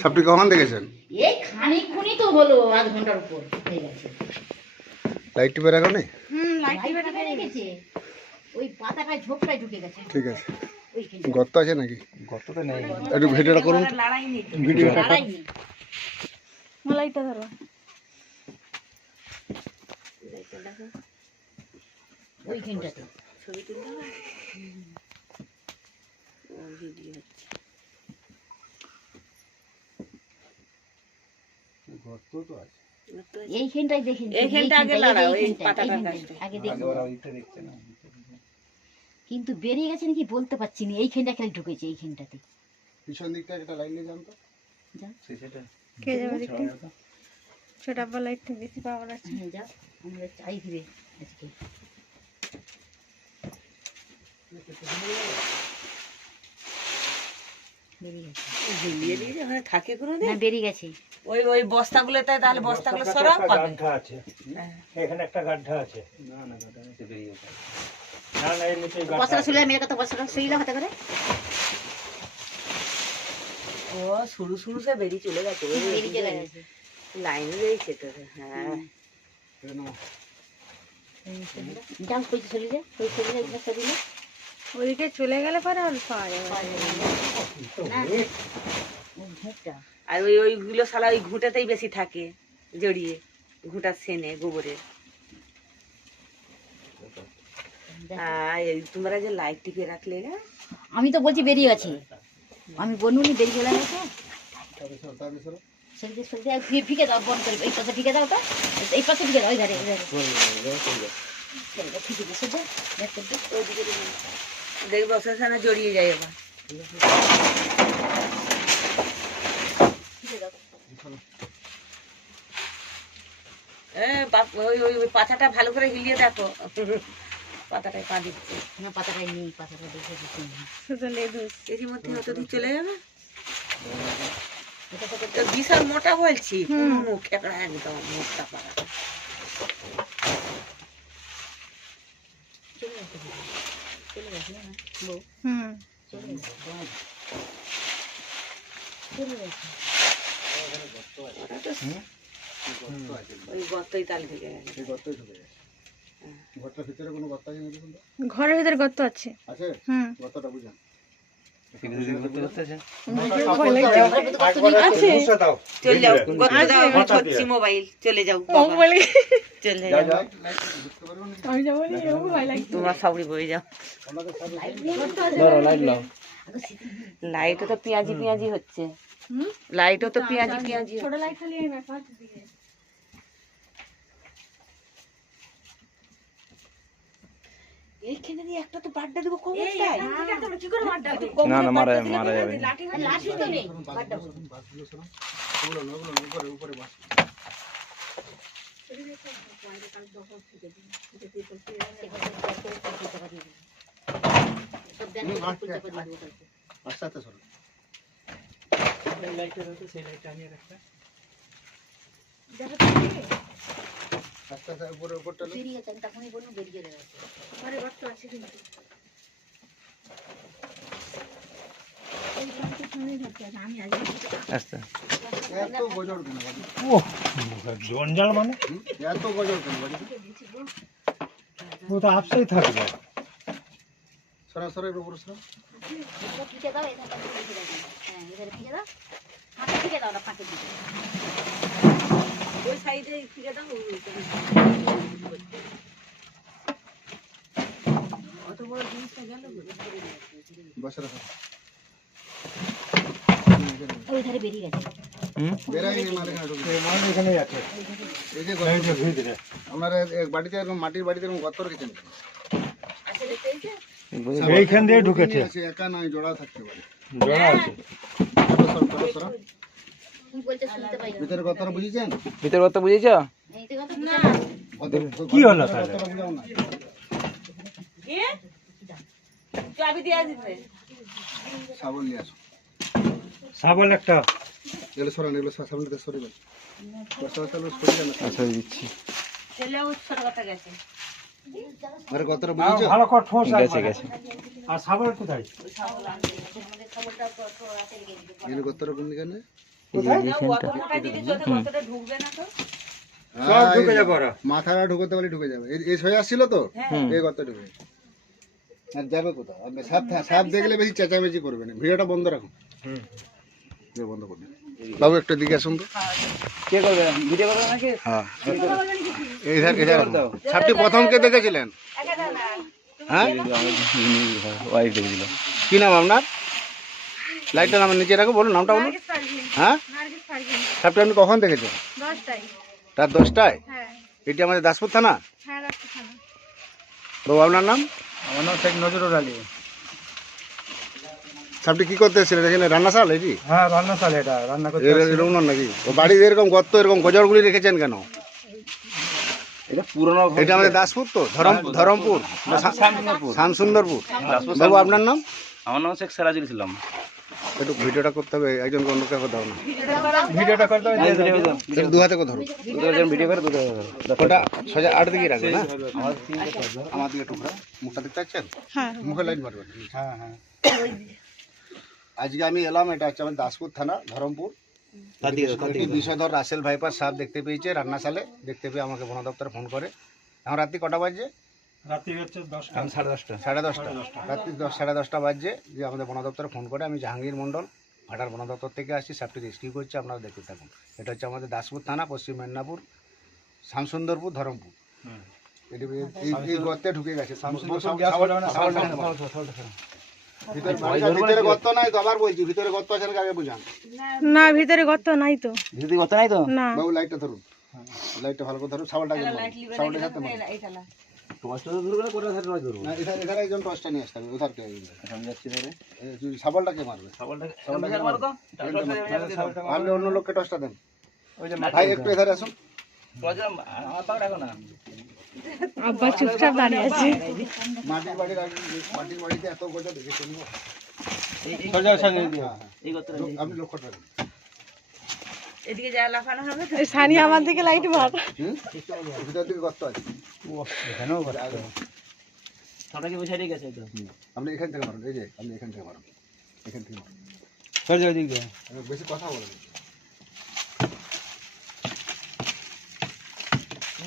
সাপটি কখন দেখেছেন? এই খানিকক্ষণই তো হলো আধ ঘণ্টার উপর হয়ে গেছে। লাইটটি লাইট বেড়ে গেছে ওই পাতাটায় ঝোপটায় ঢুকে গেছে। ঠিক আছে। গর্ত আছে নাকি? একটু ভিডিওটা করুন। তো। ভিডিওটা। কর। দাঁড়াইনি দেখেন এইখানটা আগে এই পাতাটার। আগে কিন্তু বেরিয়ে গেছে নাকি বলতে পারছি না এইখানটা খালি ঢুকেছে এইখানটাতে। পিছন দিকটা একটা লাইন নিয়ে যান তো। কে যাবে দেখতে? ছোট আব্বা লাইটটা বেশি পাওয়ার আছে হ্যাঁ যা আমরা চাই দিবে আজকে বেরিয়ে গেছে ঝুলিয়ে দিয়েছে ওখানে থাকে কোনো দিন না বেরিয়ে গেছে। ওই ওই বস্তাগুলোতে তাহলে বস্তাগুলো সরাও পাবে আছে। এখানে একটা গাড্ডা আছে। না না গাড্ডা নিচে বেরিয়ে যায় না না এর নিচে গাড্ডা বছর শুলে মেয়ের কথা বছর শুইলে হতে করে? ও শুরু শুরু সে বেরিয়ে চলে গেছে। বেরিয়ে চলে গেছে। লাইন রয়েছে তো হ্যাঁ। শরীরে শরীরে ওদিকে চলে গেলে পরে পাওয়া যাবে ঘুঁটটা আর ওই ওইগুলো সালা ওই ঘুঁটাতেই বেশি থাকে জড়িয়ে ঘুঁটার সেনে গোবরে। তোমরা যে লাইট টিপে রাখলে না? আমি তো বলছি বেরিয়ে গেছে আমি বনুনি বেরিয়ে আর ফি- ফিকে দাও বন্ধ করে এই পাশে ফিকে দাও তো। এই পাশে ফিকে দাও ওই ধারে ওই ধারে ফিকে দিছো দেখবে অসুবিধা জড়িয়ে যায় বাপ- ওই ওই ওই পাতাটা ভালো করে হিলিয়ে দেখো। পাতাটায় পা দিচ্ছে। না পাতাটাই নেই পাতাটা দেখে দিচ্ছি শুধু লেদুস এরই মধ্যে অতদিন চলে যাবে? তো বিশাল মোটা বলছি। খেকড়া একদম মোটা পাড়া চলে গেছে চলে গেছে না বউ হুম চলে গেছে চলে গেছে ওই গর্তই তাল থেকে গেছে এই গর্তই ঢুকে গেছে ঘরটার ভিতরে কোনো গর্ত আছে নাকি ঘরের ভিতরে গর্ত আছে আছে হুম গর্তটা বুঝান চলে যাও মোবাইল চলে যাও তোমার সাবড়ি বয়ে যাও। লাইটও তো পেঁয়াজি পেঁয়াজি হচ্ছে। লাইটও তো পেঁয়াজি পেঁয়াজি ছোট লাইট খালি এইখানে দিয়ে একটা তো বাড্ডা দেবো কম কি করে মারটা না না মারা মারা যাবে লাঠি তো নেই। বাসগুলো শোনো ওগুলো না ওগুলো না, উপরে উপরে বাস। সব দেন হুম, ফুল আস্তে, উপরে উপরটা। বেরিয়ে তখনই বললাম বেরিয়ে চলে গেছে ঘরে গর্ত আছে কিন্তু বাড়ি ও জঞ্জাল মানে? ও তো আপসেই থাকবে। সরা সরা একটু উপরে সরা এটা ফিকে দাও এখানটা ফিকে দাও হ্যাঁ এখানে ফিকে দাও ফাঁকে ফিকে দাও না ফাঁকে দিকে ওই সাইডে ফিরে দাও অত বড় জিনিসটা গেল বসে রাখো ওই ধারে বেরিয়ে গেছে হুম বেরাই নেই মাল এখানে ঢুকে এই মাল এখানেই আছে এই যে এই যে গজর ভিতরে। আপনারা এক বাড়িতে এরকম মাটির বাড়িতে এরকম গর্ত রেখেছেন। এইখান দিয়ে ঢুকেছে। আছে, একা নয় জোড়া থাকতে পারে। জোড়া আছে। ভিতরে বুঝেছেন? ভিতর কথা বুঝেছ? কি হলো তাহলে? গর্তটা বুঝাও না। কি চাবি দিয়ে দিতে। শাবল নিয়ে আসো। শাবল একটা। এগুলো সরান এগুলো দিয়ে আচ্ছা দিচ্ছি। ছেলে উৎসর কথা গেছে। নাও, বুঝেছ? ভালো কর ঠোঁস গেছে গেছে আর শাবল কোথায়? এখানে গর্তটা কোন দিকে না, জিনিস ওতে কতটা ঢুকবে না তো। সব ঢুকে যাবে ওরা। মাথাটা ঢুকতে বলে ঢুকে যাবে। এই- সোজা আসছিল তো? হ্যাঁ। এই গর্ত ঢুকে যাবে। আর যাবে কোথাও আপনি সাপ দেখলে বেশি চেঁচামেচি করবে না। ভিডিওটা বন্ধ রাখুন হুম। ভিডিও বন্ধ করুন বাবু একটু দিকে আসুন তো। কে করবে? ভিডিও করবে নাকি? হ্যাঁ। এইধার এইধার সাপটি প্রথম কে দেখেছিলেন? হ্যাঁ? ওয়াইফ দেখেছিল। কি নাম আপনার? লাইটটা নাম নিচে রাখো বলুন নামটা বলুন। হ্যাঁ? সাপটা আপনি কখন দেখেছেন? রাত দশটায়? হ্যাঁ। এটি আমাদের দাসপুর থানা? হ্যাঁ থানা। বাবু আপনার নাম? আমার নাম শেখ নজরুল আলী। সাপটি কি করতে এসেছিলেন? এখানে রান্নাশাল এটি হ্যাঁ রান্না চাল এটা রান্না করতে এরকম নাকি? ও বাড়িতে এরকম গর্ত এরকম গজরগুলি রেখেছেন কেন? এটা পুরনো এটা আমাদের দাসপুর তো ধরম ধরমপুর। না শা- শ্যামসুন্দরপুর বাবু আপনার নাম? আমার নাম শেখ সেরাজুল ইসলাম। একটু ভিডিওটা করতে হবে একজনকে অন্য কাউকে দাও না। ভিডিওটা করতে হবে। একটু দু হাতে ধরো। দুজন ভিডিও করে দুটো ওটা সোজা আট দিকে রাখবেন হ্যাঁ আমার দিকে টুকরা মুখটা দেখতে পাচ্ছেন? হ্যাঁ। মুখে লাইট মারবেন। হ্যাঁ হ্যাঁ। আজকে আমি এলাম এটা হচ্ছে আমাদের দাসপুর থানা ধরমপুর। বিষয়ধর রাসেল ভাইপার সাপ দেখতে পেয়েছে রান্নাশালে দেখতে পেয়ে আমাকে বন দপ্তরে ফোন করে। এখন রাত্রি কটা বাজছে? রাত্রি হচ্ছে দশটা। সাড়ে দশটা। সাড়ে দশটা। রাত্রি দশ সাড়ে দশটা বাজছে যে আমাদের বন দপ্তরে ফোন করে। আমি জাহাঙ্গীর মণ্ডল ভাটার বন দপ্তর থেকে আসছি সাপটি রেস্কিউ করছি আপনারা দেখতে থাকুন। এটা হচ্ছে আমাদের দাসপুর থানা পশ্চিম মেদিনীপুর শ্যামসুন্দরপুর ধরমপুর। এটি এই- গর্তে ঢুকে গেছে। শামসুন্দরপুর সাবলটা- ভিতরে গর্ত নাই তো বলছি ভিতরে গর্ত আছে নাকি আগে না ভিতরে গর্ত নাই তো। যদি তো? না। বাবু লাইটটা ধরুন। লাইটটা ভালো করে ধরুন সাবলটা। সাবলটা সাথে না টর্চটা তো দূর করে কোটা ধারে নয় ধরবো না এখানে এখানে একজন টর্চটা নিয়ে আসতে হবে ওধার কে আমি যাচ্ছি ধরে। সাবলটাকে মারবে। সাবলটাকে সাবলটাকে মারো তো। মারলে অন্য লোককে টর্চটা দেন। ওই যে ভাই একটু এধারে আসুন। টর্চটা আমার পাক রাখো না। আব্বা চুপচাপ দাঁড়িয়ে আছে। মাটির বাড়ির মাটির বাড়িতে এত গজা কথা আপনি লক্ষ্য রাখুন এদিকে যা লাফানো হবে সানি আমার দিকে লাইট মার। হুম? ভিতর দিকে গর্ত আছে। এখানেও করতে হবে। ছটাকে বসে গেছে তো। আপনি এখান থেকে মারুন এই যে আপনি এখান থেকে মারুন। এখান থেকে মারুন। সোজা ওদিক দিয়ে। আমি বেশি কথা বলেন হ্যাঁ তুই আমার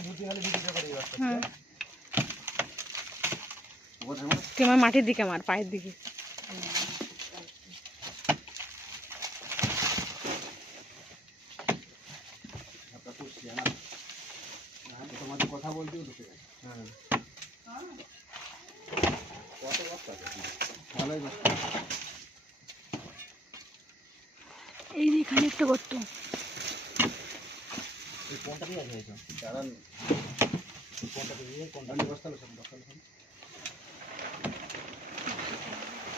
মাটির দিকে মার পায়ের দিকে তোমাদের কথা বলতেও ঢুকে গেছে কত গর্ত আছে? ভালোই গর্ত আছে। এই যে এখানে একটা গর্ত দাঁড়ান। কোনটা দিয়ে কোনটা নিয়ে বসতে হবে সব বসতে হবে।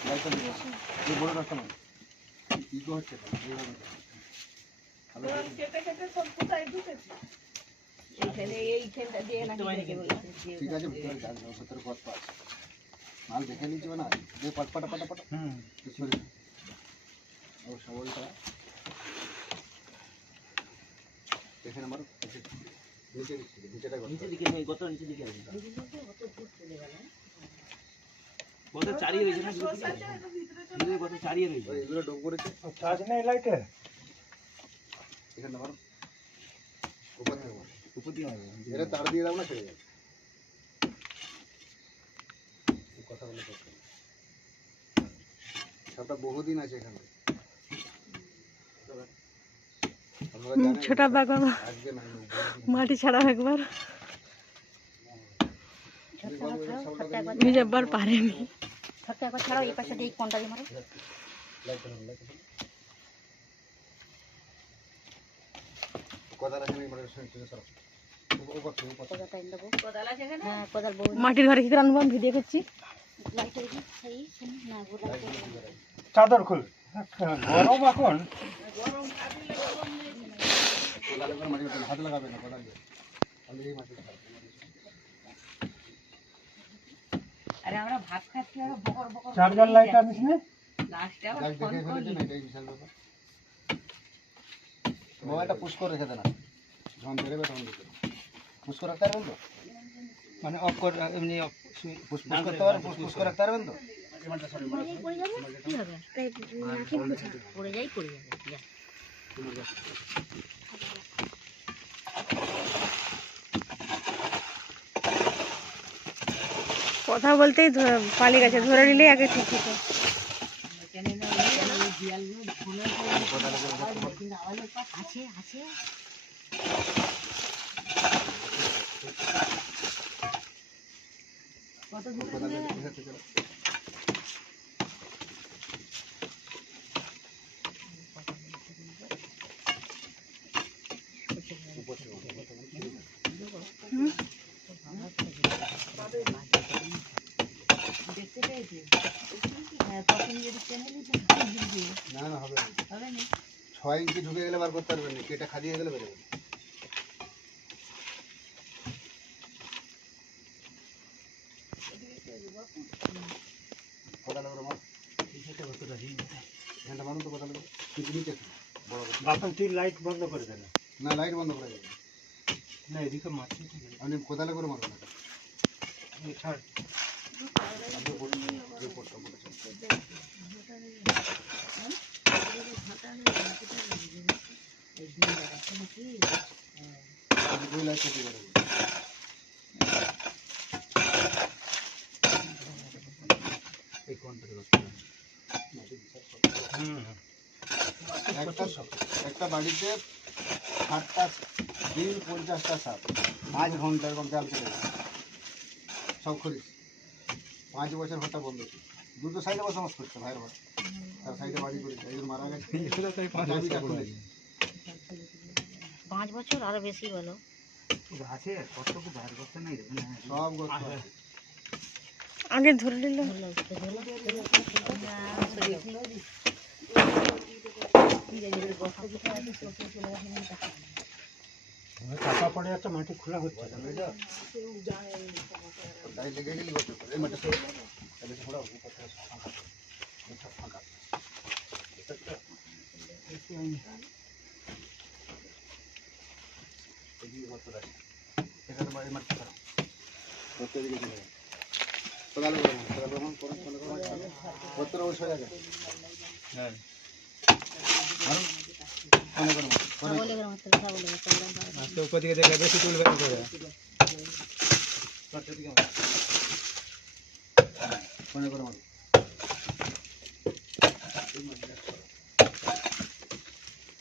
লাইটটা নিয়ে বসো। এই বড় রাস্তা নয়। ইগো হচ্ছে না ঠিক আছে মাল দেখে নিচ্ছি না যে পাট পাটা পাটা। সরি ও সবলটা এখানে আমার নিচে দিচ্ছি নিচেটা নিচে দিকে কত নিচে দিকে। আছে কত চারিয়ে রয়েছে না ভিতরে কত চারিয়ে রয়েছে ওই এগুলো ডোব করেছে চার্জ নেই লাইটে এখানে মারো উপর থেকে মারো উপর দিয়ে মারবে। এটা তার দিয়ে দাও না ছেড়ে যাবে এই কথাগুলো করতে হবে। সাপটা বহুদিন আছে এখানে আপনারা জানেন, ছোট আব্বা করো আজকে নাই বহুদিন। মাটি ছাড়াও একবার ছাড়াও এই পাশে দিয়ে কোনটা দিয়ে মারো। মাটির ঘরে কি করে আনব আমি ভিডিও করছি। চাদর খুল। গরম এখন। হাতে লাগাবে না কোদাল দিয়ে। আমি এই মাটি কাটবো। আরে আমরা ভাত খাচ্ছি আর বকর বকর চার্জার লাইট আনিস নি। লাস্টে আবার ফোন করলি এটাই বিশাল ব্যাপার। মোবাইলটা পুশ করে রেখে দেন আপনি। যখন বেরোবে তখন দিতে পুশ করে রাখতে পারবেন তো মানে অফ করে এমনি অফ পুশ পুশ করতে পারবেন পুশ পুশ করে রাখতে পারবেন তো পড়ে যাই পড়ে যাবে কি হবে তাই নাকি বোঝা পড়ে যাই পড়ে যাবে যা কথা বলতেই ধ- পালিয়ে গেছে ধরে নিলেই আগে ঠিক হতো। আছে আছে না না হবে না। ছয় ইঞ্চি ঢুকে গেলে বার করতে পারবেন না কেটে খাদিয়ে গেলে বেরোবে? করে মার। এখানটা মারুন তো কোদালে করে। কিন্তু নিচে বড় বাপন তুই লাইট বন্ধ করে দে না। না লাইট বন্ধ করে যাবে না এদিকে মারছি আপনি কোদালে করে মারবেন এটা ছাড়। একটা বাড়িতে ষাটটা দিন পঞ্চাশটা সাপ। পাঁচ ঘণ্টা এরকম জাল কেটে সব খরিস। পাঁচ বছর ঘরটা বন্ধ ছিল। দুটো সাইডে বসবাস করছে ভাইয়ের ঘর তার সাইডে বাড়ি করেছে একজন মারা গেছে। পাঁচ বছর আরও বেশি বলো। আছে কতটুকু বাইর করতে নাই। সব আগে ধরে নিল। চাপা পড়ে যাচ্ছে মাটি খোলা হচ্ছে হ্যাঁ। উপর দিকে দেখে বেশি তুলবে না করে করে।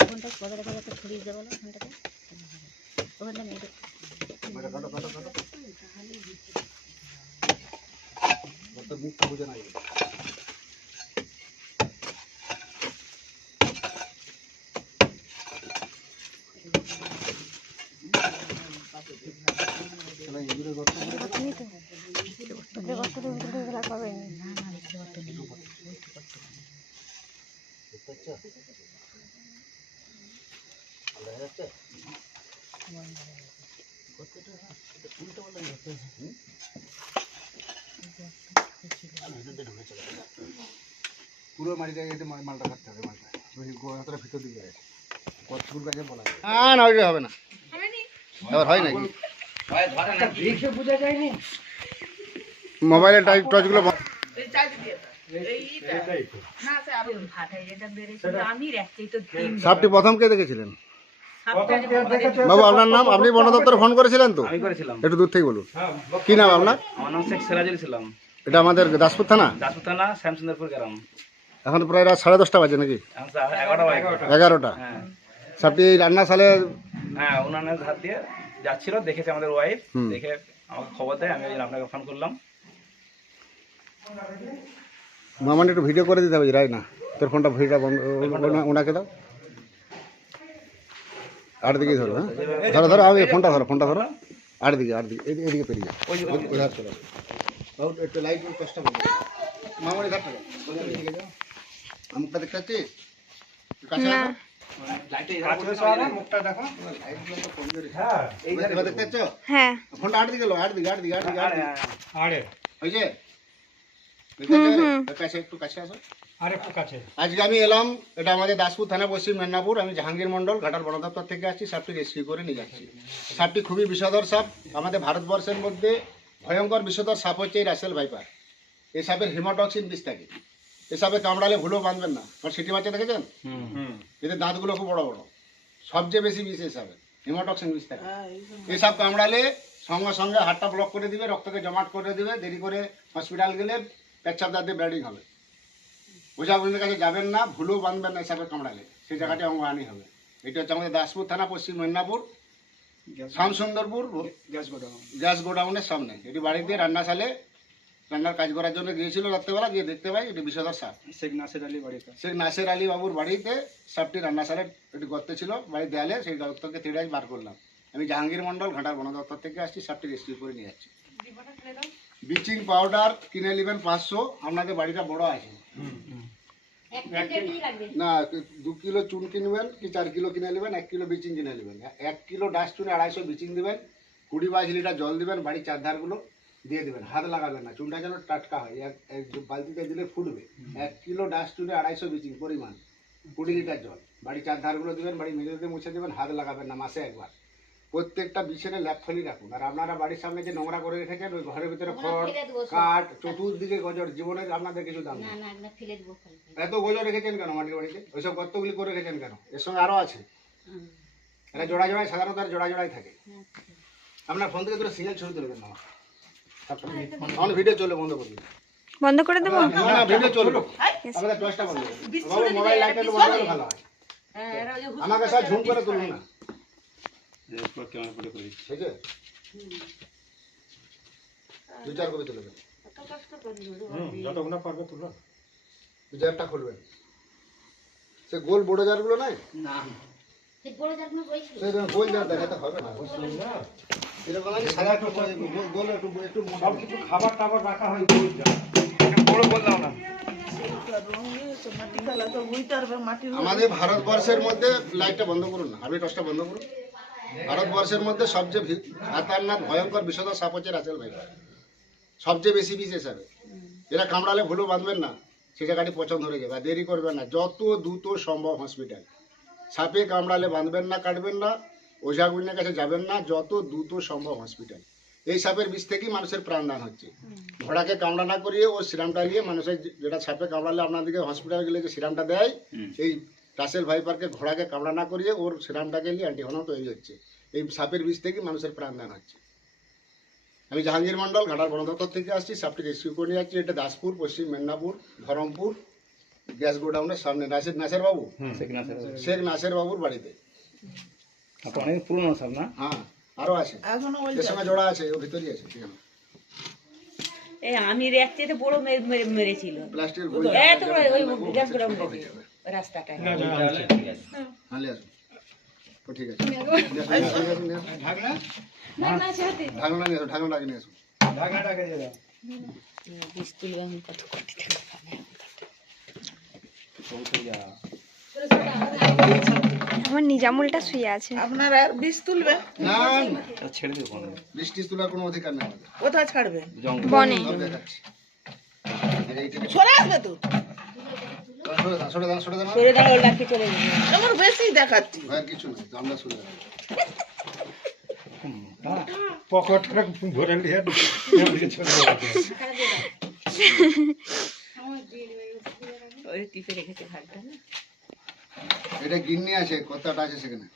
কোনটা কবে দেখা যাচ্ছে ছড়িয়ে দেবো না ওখানটাতে ওখানটা মেয়ে মারে কাটো, কাটো, কাটো। গর্তের মুখটা বুঝে না গেলে। তাহলে এগুলো গর্ত করে দেবো। তোকে কত ভিতরে গেলা পাবেন দেখতে পাচ্ছ? ভালো দেখা যাচ্ছে? হুম? ভিতরটা ঢুকে চলে গেছে। পুরো মা- মালটা কাটতে হবে মালটা। ওই ভিতর দিকে কাছে বলা যায়। না না ওইটা হবে না। এবার হয় নাকি? মোবাইলের টাইপ টচগুলো সাপটি প্রথম কে দেখেছিলেন? বাবু আপনার নাম? আপনি বন দপ্তরে ফোন করেছিলেন তো? একটু দূর থেকে বলুন। কি নাম আপনার? আমার নাম শেখ সিরাজুল ইসলাম। এটা আমাদের দাসপুর থানা? দাসপুর থানা শ্যামসুন্দরপুর গ্রাম। এখন প্রায় রাত সাড়ে দশটা বাজে নাকি? এগারোটা হ্যাঁ। সাপটি এই রান্না সালে হ্যাঁ উনানের হাত দিয়ে যাচ্ছিল দেখেছে আমাদের ওয়াইফ দেখে আমাকে খবর দেয় আমি ওই জন্য আপনাকে ফোন করলাম। মামানি একটু ভিডিও করে দিতে হবে রাই না তোর ফোনটা ভিডিওটা বন্ধ ওনা- ওনাকে দাও। আর দিকেই ধরো হ্যাঁ? ধরো ধরো আমি ফোনটা ধরো ফোনটা ধরো। আর দিকে আর দিকে এদিকে- এদিকে পেরিয়ে যাও ওই চলে একটু লাইট কষ্ট মামানি মুখটা দেখতে পাচ্ছিস। হ্যাঁ হ্যাঁ। ফোনটা আট দিকে আট দিকে আট দিকে আট দিকে আট দিকে। হয়েছে? আজকে আমি এলাম এটা আমাদের দাসপুর থানা পশ্চিম মেদিনীপুর। আমি জাহাঙ্গীর মন্ডল ঘাটাল বন দপ্তর থেকে আসছি। সাপটি রেস্কিউ করে নিয়ে যাচ্ছি। সাপটি খুবই বিষধর সাপ। আমাদের ভারতবর্ষের মধ্যে ভয়ঙ্কর বিষধর সাপ হচ্ছে এই রাসেল ভাইপার। এই সাপের হিমোটক্সিন বিষ থাকে। এসবে কামড়ালে ভুলেও বাঁধবেন না। কারণ সিটি বাচ্চা দেখেছেন? এদের দাঁতগুলো খুব বড় বড়। সবচেয়ে বেশি বিষ এসবে। হিমোটক্সিন বিষ থাকে। এসব কামড়ালে সঙ্গে সঙ্গে হাতটা ব্লক করে দিবে রক্তকে জমাট করে দিবে দেরি করে হসপিটাল গেলে পেচ্ছাপ দাঁতে ব্লিডিং হবে। ওঝাগুলির কাছে যাবেন না ভুলেও বাঁধবেন না এসবে কামড়ালে। সেই জায়গাটি অঙ্গহানি হবে। এটা হচ্ছে আমাদের দাসপুর থানা Paschim Medinipur. Shyamsundarpur gas godown. Gas গোডাউনের সামনে। এটি বাড়ি বাড়িতে রান্নাশালে রান্নার কাজ করার জন্য গিয়েছিল রাত্রেবেলা গিয়ে দেখতে পাই এটি বিষধর সাপ শেখ নাসির আলী বাড়িতে। শেখ নাসের আলী বাবুর বাড়িতে সাপটি রান্নাশালে একটি গর্ত ছিল বাড়ির দেয়ালে সেই গর্তকে তেড়ে আজ বার করলাম। আমি জাহাঙ্গীর মন্ডল ঘাটার বন দপ্তর থেকে আসছি সাপটি রেস্কিউ করে নিয়ে যাচ্ছি। ব্লিচিং পাউডার কিনে নেবেন পাঁচশো আপনাদের বাড়িটা বড় আছে। এক কিলো দেড় কেজি লাগবে? না দু কিলো চুন কিনবেন কি চার কিলো কিনে নেবেন এক কিলো বিচিং কিনে নেবেন। এক কিলো ডাস্ট চুনে আড়াইশো ব্লিচিং দেবেন কুড়ি বাইশ লিটার জল দেবেন বাড়ির চারধারগুলো। দিয়ে দেবেন হাত লাগাবেন না চুনটা যেন টাটকা হয় এক এক বালতিতে দিলে ফুটবে এক কিলো ডাস চুনে আড়াইশো বিচিং পরিমাণ কুড়ি লিটার জল। বাড়ির চারধারগুলো দেবেন বাড়ি মেঝেতে মুছে দেবেন হাত লাগাবেন না মাসে একবার। প্রত্যেকটা বিছানে ল্যাপ ফেলি রাখুন। আর আপনারা বাড়ির সামনে যে নোংরা করে রেখেছেন ওই ঘরের ভিতরে খড়। কাঠ চতুর্দিকে গজর জীবনের আপনাদের কিছু দাম নেই। না না না ফেলে দেবো ফেলে দেবো। এত গোজর রেখেছেন কেন মাটির বাড়িতে? ওইসব গর্তগুলি করে রেখেছেন কেন? এর সঙ্গে আরও আছে। এটা জোড়া জোড়ায় সাধারণত আর জোড়া জোড়াই থাকে। আচ্ছা। আপনার ফোন থেকে দুটো সিঙ্গেল ছবি তুলবেন না আমার ভিডিও চলে বন্ধ করুন বন্ধ করে দেবো? না ভিডিও চলবে। আমাদের টর্চটা বন্ধ করুন বাবু মোবাইল লাইটটা বন্ধ ভালো হয় হ্যাঁ, এরা ওই আমাকে স্যার ঝুম করে তুলুন না। ক্যামেরা করে করে ঠিক আছে? দু চার কপি তুলবেন এত কষ্ট করি পারবে চারটা খুলবেন। সে গোল বড় জারগুলো নাই? না। খাবার টাবার রাখা হয় বড় গোল না। আমাদের ভারতবর্ষের মধ্যে লাইটটা বন্ধ করুন না আপনি টসটা বন্ধ করুন। ভারতবর্ষের মধ্যে সবচেয়ে ভি- খাতারনাক ভয়ঙ্কর বিষধর সাপ হচ্ছে রাসেল ভাই। সবচেয়ে বেশি বিষ হিসাবে এরা কামড়ালে ভুলো বাঁধবেন না সে জায়গাটি পছন্দ হয়ে যাবে আর দেরি করবেন না। যত দ্রুত সম্ভব হসপিটাল সাপে কামড়ালে বাঁধবেন না কাটবেন না ওঝাগুলিনের কাছে যাবেন না যত দ্রুত সম্ভব হসপিটাল এই সাপের বিষ থেকেই মানুষের প্রাণদান হচ্ছে। ঘোড়াকে কামড়া না করিয়ে ওর সিরামটা নিয়ে মানুষের যেটা সাপে কামড়ালে আপনাদেরকে হসপিটালে গেলে যে সিরামটা দেয় এই রাসেল ভাইপারকে ঘোড়াকে কামড়া না করিয়ে ওর সিরামটাকে নিয়ে অ্যান্টিভেনম তৈরি হচ্ছে। এই সাপের বিষ থেকেই মানুষের প্রাণদান হচ্ছে। আমি জাহাঙ্গীর মন্ডল ঘাটার বন দপ্তর থেকে আসছি সাপটি রেস্কিউ করে নিয়ে যাচ্ছি। এটা দাসপুর পশ্চিম মেদিনীপুর ধরমপুর। গ্যাস গোডাউনের সামনে নাসির নাসের বাবু। শেখ নাসের বাবুর বাড়িতে অনেক পুরনো সব না? হ্যাঁ আরও আছে। এর সঙ্গে জোড়া আছে ওর ভিতরই আছে ঠিক এই আমির এক বড় মেরে- মেরে- মেরেছিল। প্লাস্টিকের বই এত বড় ওই গ্যাস গোডাউন থেকে। রাস্তাটায়। হালে আসুন। ও ঠিক আছে। নিয়ে। ঢাকনা? নিয়ে নিয়ে দাও। কত কোটি টাকা। আমার নিজামুলটা শুয়ে আছে। আপনারা আর বীজ তুলবেন? না ছেড়ে দেবো বৃষ্টি তোলার কোনো অধিকার নেই কোথায় ছাড়বেন বনে। সরে আসবে তো। পকেটটা ভরে নিয়ে ওই টিপে রেখেছে ভাগটা না? এটা গিন্নি আছে কতটা আছে সেখানে?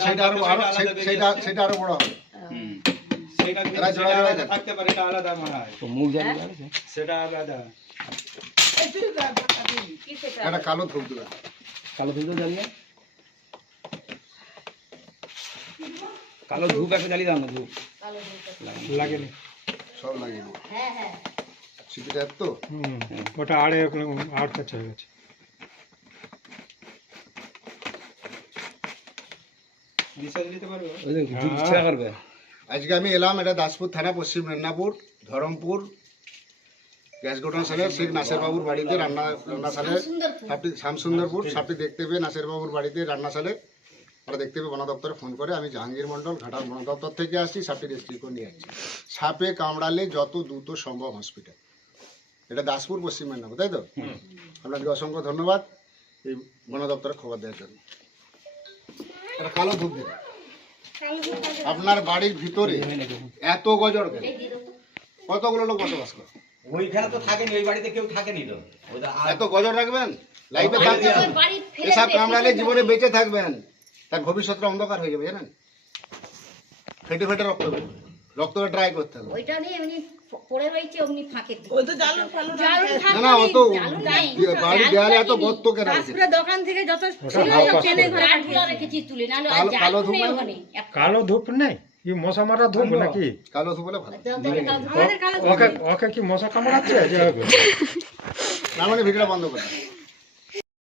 সেটা আরও আরও সেটা সেটা আরও বড় হবে। সেটা হয়। কালো ধূপ কালো ধূপ জ্বালিয়ে কালো ধূপ একটা জ্বালিয়ে দাও না ধূপ। লাগেনি। সব দেবো হ্যাঁ হ্যাঁ। সিপিটা এত হুম ওটা আড়ে আট কাছে হয়ে গেছে। আজকে আমি এলাম এটা দাসপুর থানা পশ্চিম মেদিনীপুর ধরমপুর গ্যাস গোডাউন সালে শেখ নাসের বাবুর বাড়িতে রান্না রান্নাশালে সাপটি শ্যামসুন্দরপুর সাপটি দেখতে পেয়ে নাসের বাবুর বাড়িতে রান্নাশালে তারা দেখতে পেয়ে বন দপ্তরে ফোন করে আমি জাহাঙ্গীর মন্ডল ঘাটাল বন দপ্তর থেকে আসছি সাপটি রেস্কিউ করে নিয়ে যাচ্ছি সাপে কামড়ালে যত দ্রুত সম্ভব হসপিটাল এটা দাসপুর পশ্চিম মেদিনীপুর তাই তো? আপনাদেরকে অসংখ্য ধন্যবাদ এই বন দপ্তরে খবর দেওয়ার জন্য। এটা কালো ধূপ দিন আপনার বাড়ির ভিতরে এত গজর কতগুলো লোক বসবাস করে? ওইখানে তো থাকেনি ওই বাড়িতে কেউ থাকেনি তো। এত গজর রাখবেন? লাইফে ফেলে এসব কামড়ালে জীবনে বেঁচে থাকবেন। তার ভবিষ্যৎটা অন্ধকার হয়ে যাবে জানেন? ফেটে ফেটে রক্ত রক্তটা ড্রাই করতে হবে। ওইটা নিয়ে এমনি পড়ে রয়েছে অমনি দিকে ওই তো জালুন ফালুন জালুন না না অত বাড়ি দেয়ালে এত গর্ত কেন? তারপরে দোকান থেকে যত ছিল সব টেনে ঘরে রেখেছি তুলে আর কালো- কালো নেই ধূপ কালো ধূপ নেই? কি মশা মারা ধূপ নাকি? কালো ভালো। ধূপ আমাদের কালো ওকে ওকে কি মশা কামড়াচ্ছে? যে না মানে ভিডিওটা বন্ধ করে।